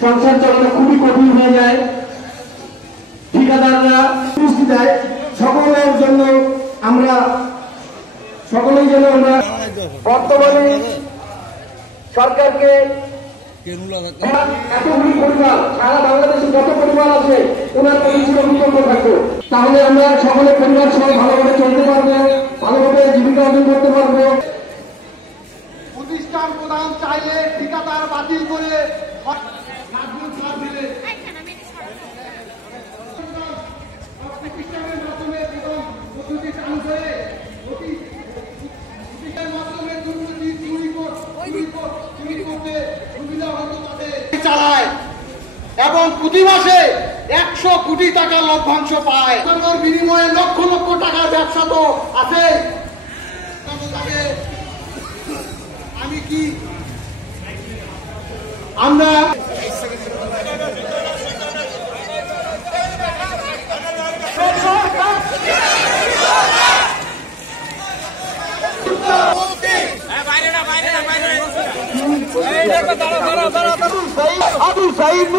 সংসার চালানো খুবই কঠিন হয়ে যায়। ঠিকাদাররা পুষ্টি দেয় সকলের জন্য, আমরা সকলেই যেন আমরা বর্তমানে সরকারকে এতগুলি পরিবার সারা বাংলাদেশে যত পরিবার আছে ওনার প্রতি চিরকৃতজ্ঞ থাকবো। তাহলে আমরা সকলের পরিবার সবাই ভালোভাবে চলতে পারবো, ভালোভাবে জীবিকা অর্জন করতে পারবো। প্রতিষ্ঠান প্রধান চাইলে ঠিকাদার বাতিল করে প্রতিষ্ঠানের মাধ্যমে এবং পদ্ধতি চালু করে মাধ্যমে দুর্নীতি চুরি করতে সুবিধা হতো তাদের চালায় এবং প্রতি মাসে 100 কোটি টাকা লভ্যাংশ পায়। বিনিময়ে লক্ষ লক্ষ টাকার ব্যবসা তো আছে। আমি কি আমরা আবু সাইদ